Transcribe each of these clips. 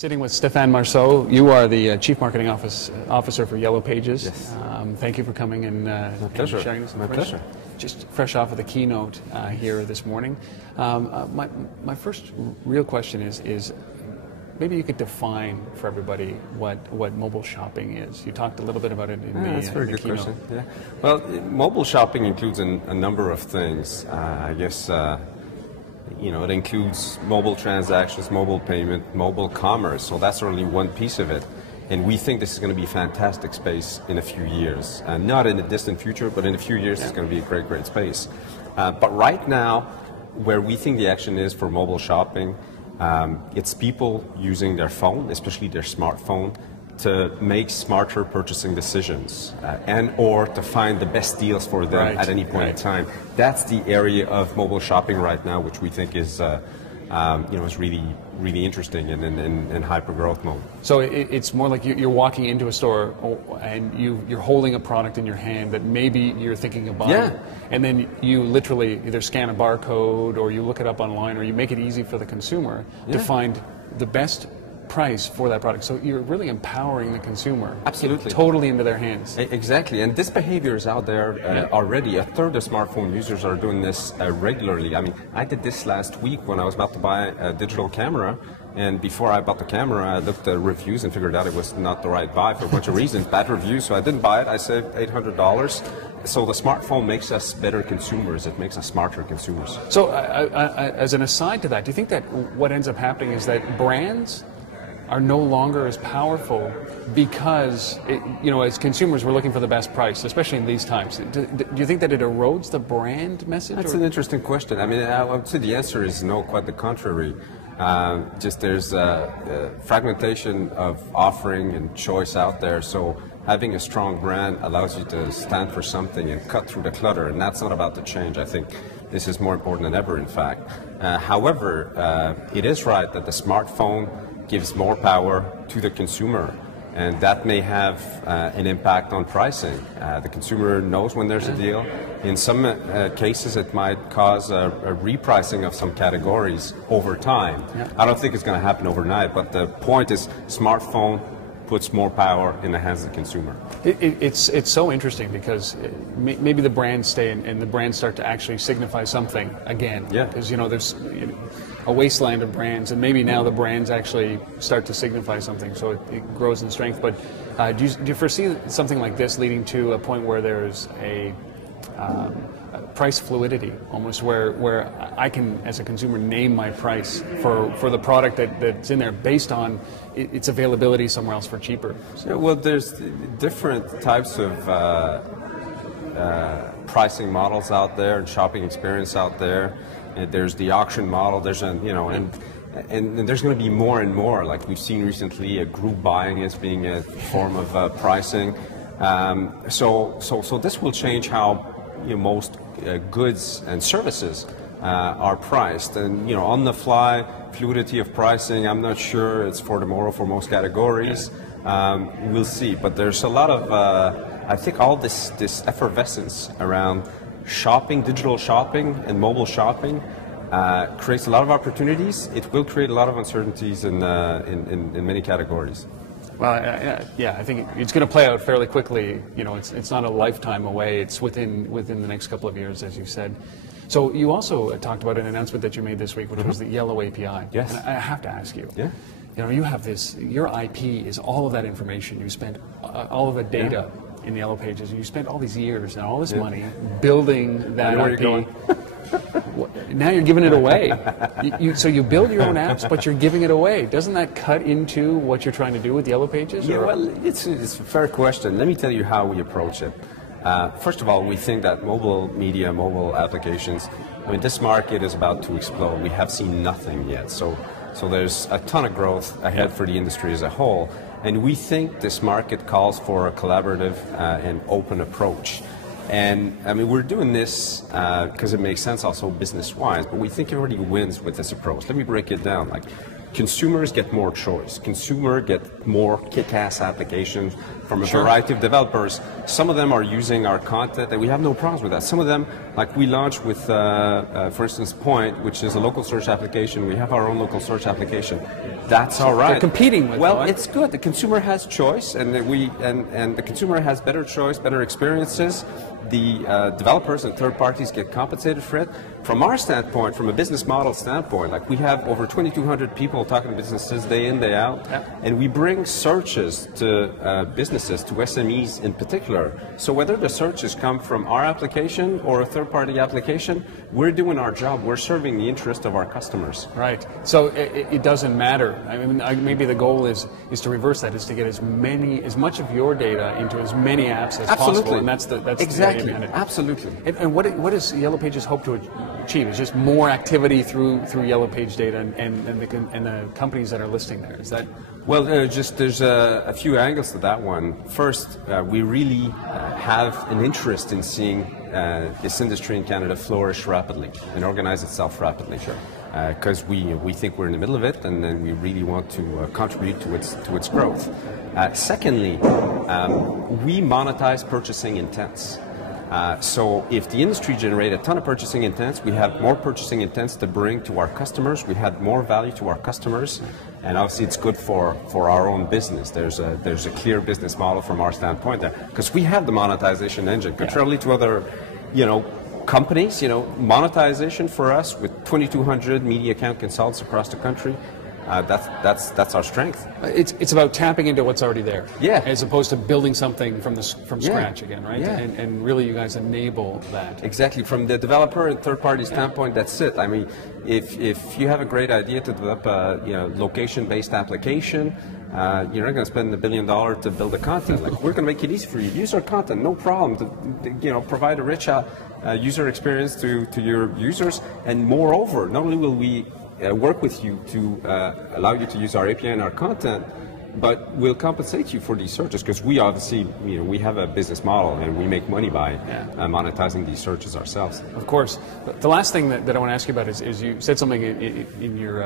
Sitting with Stephane Marceau. You are the Chief Marketing Officer for YellowPages. Yes. Thank you for coming and, and sharing this. My pleasure. Just fresh off of the keynote here this morning. My first real question is maybe you could define for everybody what mobile shopping is. You talked a little bit about it in that's a very the good keynote. question. Yeah. Well, mobile shopping includes a number of things. I guess it includes mobile transactions, mobile payment, mobile commerce. So that's only one piece of it. And we think this is going to be a fantastic space in a few years. Not in the distant future, but in a few years it's going to be a great, great space. But right now, where we think the action is for mobile shopping, it's people using their phone, especially their smartphone, to make smarter purchasing decisions and or to find the best deals for them at any point in time. That's the area of mobile shopping right now, which we think is is really, really interesting and in hyper growth mode. So it's more like you're walking into a store and you're holding a product in your hand that maybe you're thinking about, and then you literally either scan a barcode or you look it up online or you make it easy for the consumer to find the best price for that product. So you're really empowering the consumer. Absolutely. Totally into their hands. Exactly. And this behavior is out there already. A third of smartphone users are doing this regularly. I mean, I did this last week when I was about to buy a digital camera. And before I bought the camera, I looked at reviews and figured out it was not the right buy for a bunch of reasons. Bad reviews, so I didn't buy it. I saved $800. So the smartphone makes us better consumers. It makes us smarter consumers. So as an aside to that, do you think that what ends up happening is that brands are no longer as powerful because, as consumers, we're looking for the best price, especially in these times? Do you think that it erodes the brand message? That's an interesting question. I mean, I would say the answer is no, quite the contrary. Just there's a fragmentation of offering and choice out there, so having a strong brand allows you to stand for something and cut through the clutter, and that's not about to change. I think this is more important than ever, in fact. However, it is right that the smartphone gives more power to the consumer, and that may have an impact on pricing. The consumer knows when there's a deal. In some cases, it might cause a repricing of some categories over time. I don't think it's going to happen overnight, but the point is smartphone puts more power in the hands of the consumer. It's so interesting because maybe the brands stay and the brands start to actually signify something again. Because there's a wasteland of brands, and maybe now the brands actually start to signify something, so it grows in strength. But do you foresee something like this leading to a point where there's a price fluidity, almost, where I can, as a consumer, name my price for the product that's in there based on its availability somewhere else for cheaper? So, well, there's different types of pricing models out there and shopping experience out there. And there's the auction model. There's and there's going to be more and more. Like we've seen recently, group buying as being a form of pricing. So this will change how most goods and services are priced, and on the fly fluidity of pricing, I'm not sure it's for tomorrow for most categories. We'll see, but there's a lot of I think all this effervescence around shopping, digital shopping and mobile shopping creates a lot of opportunities. It will create a lot of uncertainties in many categories. Well, I think it's going to play out fairly quickly. It's not a lifetime away. It's within the next couple of years, as you said. So you also talked about an announcement that you made this week, which was the YellowAPI. Yes. And I have to ask you. Yeah. You have this. Your IP is all of that information. You spent all of the data in the YellowPages, and you spent all these years and all this money building that IP. Now you're giving it away. So you build your own apps, but you're giving it away. Doesn't that cut into what you're trying to do with YellowPages? Yeah, well, it's a fair question. Let me tell you how we approach it. First of all, we think that mobile media, mobile applications, this market is about to explode. We have seen nothing yet. So there's a ton of growth ahead for the industry as a whole. And we think this market calls for a collaborative and open approach. And we're doing this because it makes sense also business-wise, but we think everybody wins with this approach. Let me break it down. consumers get more choice. Consumers get more kick-ass applications from a variety of developers. Some of them are using our content, and we have no problems with that. Some of them, like we launched with, for instance, Point, which is a local search application. We have our own local search application. That's all right. They're competing with. Well, it's good. The consumer has choice, and the consumer has better choice, better experiences. The developers and third parties get compensated for it. From our standpoint, from a business model standpoint, like we have over 2,200 people talking to businesses day in, day out, and we bring searches to businesses, to SMEs in particular. So whether the searches come from our application or a third-party application, we're doing our job. We're serving the interest of our customers. Right. So it doesn't matter. I mean, maybe the goal is to reverse that, is to get as much of your data into as many apps as possible, and that's exactly. the idea behind it. Absolutely. And what does Yellow Pages hope to achieve? Is just more activity through Yellow Page data and the companies that are listing there? Is that? Well, there's a few angles to that one. First, we really have an interest in seeing this industry in Canada flourish rapidly and organize itself rapidly. Sure. Because we think we're in the middle of it, and then we really want to contribute to its growth. Secondly, we monetize purchasing intents. So if the industry generates a ton of purchasing intents, we have more purchasing intents to bring to our customers. We have more value to our customers, and obviously it's good for our own business. There's a clear business model from our standpoint there, because we have the monetization engine. Contrarily to other, companies, monetization for us with 2,200 media account consultants across the country. That's our strength. It's about tapping into what's already there, as opposed to building something from scratch again, right? Yeah. And really, you guys enable that. Exactly. From the developer and third-party standpoint, that's it. I mean, if you have a great idea to develop a location-based application, you're not going to spend $1 billion to build the content. Like, we're going to make it easy for you. Use our content, no problem. To provide a rich user experience to your users, and moreover, not only will we work with you to allow you to use our API and our content, but we'll compensate you for these searches, because we obviously, we have a business model and we make money by monetizing these searches ourselves. Of course. But the last thing that I want to ask you about is you said something in your,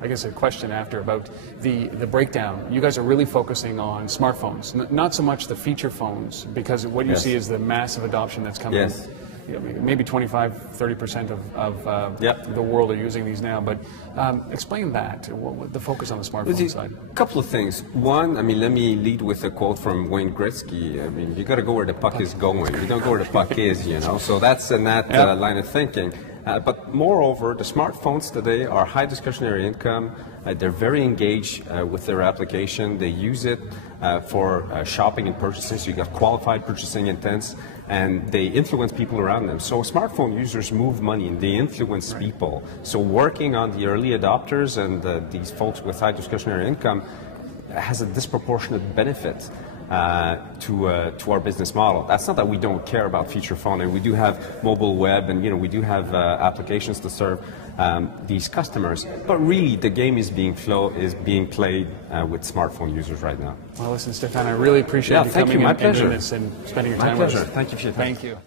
I guess a question after about the breakdown. You guys are really focusing on smartphones, not so much the feature phones, because what you see is the massive adoption that's coming. Yes. Maybe 25–30% of the world are using these now, but explain that, the focus on the smartphone side. A couple of things. One, let me lead with a quote from Wayne Gretzky. You got to go where the puck is going. You don't go where the puck is, So that's in that line of thinking. But moreover, the smartphones today are high discretionary income. They're very engaged with their application. They use it for shopping and purchasing, so you got qualified purchasing intents, and they influence people around them. So smartphone users move money and they influence people. So working on the early adopters and these folks with high discretionary income has a disproportionate benefit to our business model. That's not that we don't care about feature phone, and we do have mobile web, and we do have applications to serve these customers. But really, the game is being played with smartphone users right now. Well, listen, Stephane, I really appreciate you coming and doing this and spending your time with us. Thank you for your time. Thank you.